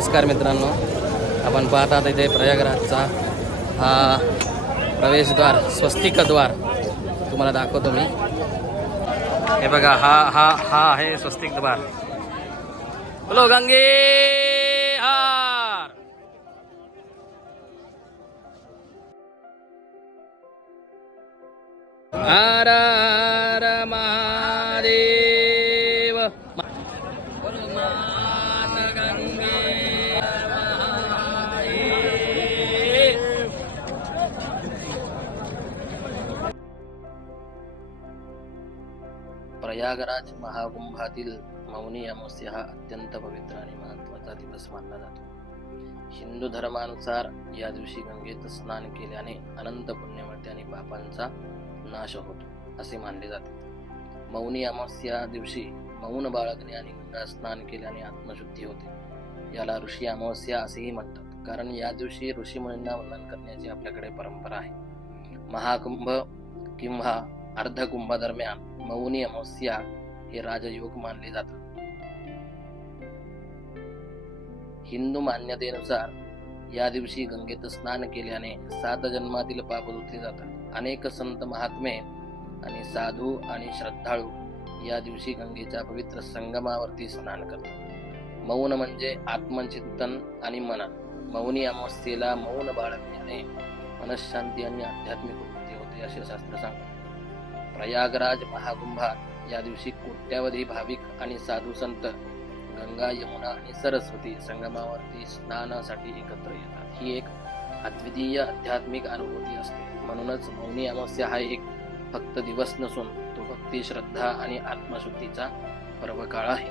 नमस्कार मित्रांनो, आपण पाहत आहात इथे प्रयागराजचा हा प्रवेशद्वार स्वस्तिकद्वार तुम्हाला दाखवतो मी। हे बघा, हा हा हा आहे स्वस्तिकद्वार। बोलो गंगे हार। हर हर महादेव। बोलो मान गंगे प्रयागराज महाकुंभातील मौनी अमावस्या हा अत्यंत पवित्र आणि महत्त्वाचा दिवस मानला जातो। हिंदू धर्मानुसार या दिवशी गंगेत स्नान केल्याने अनंत पुण्य मिळते आणि पापांचा नाश होतो असे मानले जाते। मौनी अमावस्या दिवशी मौन बाळगणे आणि गंगा स्नान केल्याने आत्मशुद्धी होते। याला ऋषी अमावस्या असेही म्हणतात, कारण या दिवशी ऋषीमुनींना वंदन करण्याची आपल्याकडे परंपरा आहे। महाकुंभ किंवा अर्धकुंभ दरम्यान मौनी अमावस्या हे राजयोग मानले जातात। हिंदू मान्यतेनुसार या दिवशी गंगेत स्नान केल्याने 7 जन्मातील पाप धुतले जातात। अनेक संत महात्मे आणि साधू आणि श्रद्धाळू या दिवशी गंगेच्या पवित्र संगमावरती स्नान करतात। मौन म्हणजे आत्मचिंतन आणि मनन। मौनी अमावस्येला मौन बाळगण्याने मनशांती आणि आध्यात्मिक उन्नती होते असे शास्त्र सांगते। प्रयागराज महाकुंभात या दिवशी कोट्यावधी भाविक आणि साधू संत गंगा, यमुना आणि सरस्वती संगमावरती स्नानासाठी एकत्र येतात। ही एक अद्वितीय आध्यात्मिक अनुभूती असते। म्हणूनच मौनी अमावस्या हा एक फक्त दिवस नसून तो भक्ती, श्रद्धा आणि आत्मशुद्धीचा पर्वकाळ आहे।